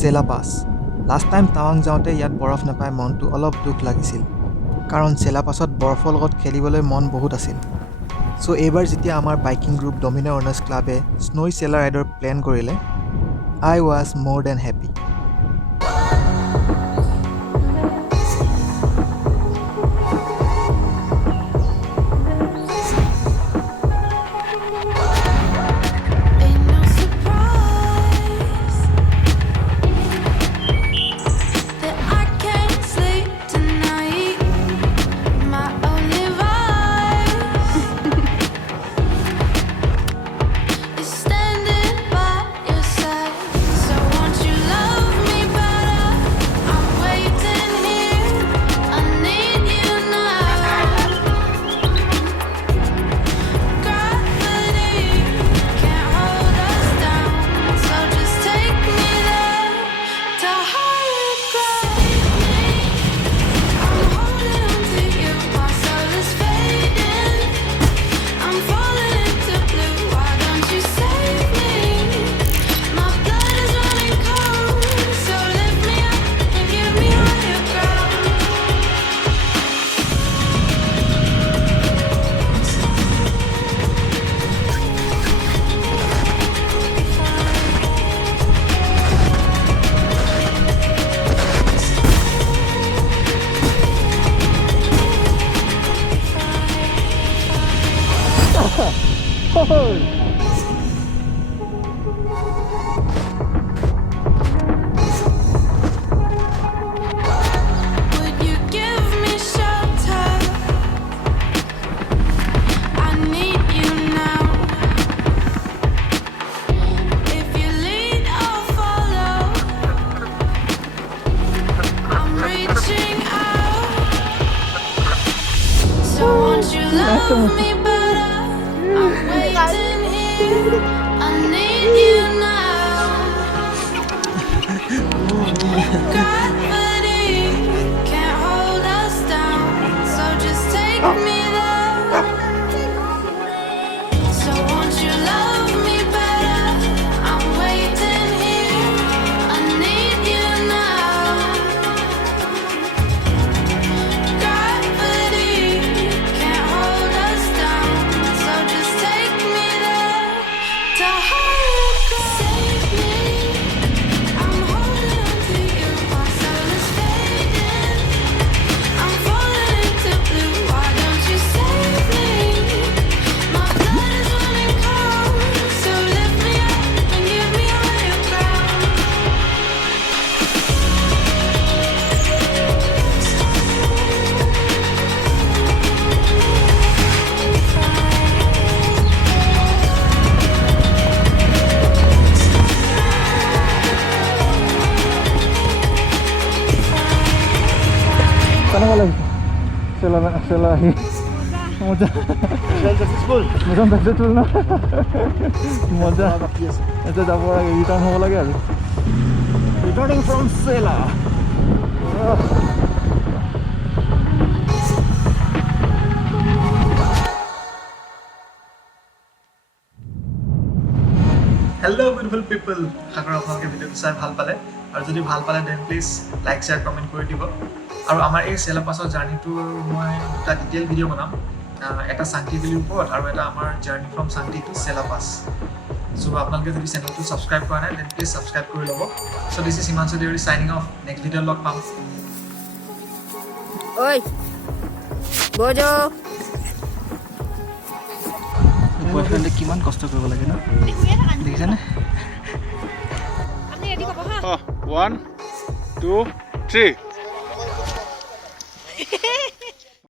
Sela Pass. Last time Tawang যাওঁতে ইয়াত বৰফ নাপাই মনটো অলপ দুখ লাগিছিল কাৰণ Sela Passত বৰফৰ লগত খেলিবলৈ মন বহুত আছিল সো এইবাৰ যেতিয়া আমাৰ বাইকিং গ্ৰুপ Dominar Owners Clubে স্নোই Sela ৰাইডৰ প্ল্যান কৰিলে I was more than happy. Love me better. I'm waiting here. I need you now. Gravity can't hold us down. So just take me there. So won't you love me better? I'm waiting here. I need you now. Gravity can't hold us down. So just take me there to higher ground. Save me. I'm holding on to you. My soul is fading. I'm falling into blue. Why don't you save me? My blood is running cold. So lift me up and give me higher ground. Sana wala Sela মজা mission successful না মজা এটা যাব লাগে ৰিটাৰ্ণ হ'ব লাগে আৰু returning from Sela Hello beautiful people. আশা কৰোঁ আপোনালোকে ভিডিঅ'টো চাই ভাল পালে আৰু যদি ভাল পালে দেন প্লিজ লাইক শেয়াৰ কমেণ্ট কৰি দিব আৰু আমাৰ এই Sela Passৰ জাৰ্নিটোৰ মই এটা ডিটেইল ভিডিঅ' বনাম এটা Sangti ভেলিৰ ওপৰত আৰু এটা আমাৰ journey from Sangti to Sela Pass so আপোনালোকে যদি চেনেলটো সাবস্ক্ৰাইব কৰা নাই দেন প্লিজ সাবস্ক্ৰাইব কৰি ল'ব so this is Himanshu Deori signing off next ভিডিঅ'ত লগ পাম Oi. Bojo. বয়ফ্ৰেণ্ডে কিমান কষ্ট কৰিব লাগে ন দেখিছানে Ani ready papa ha. 1 2 3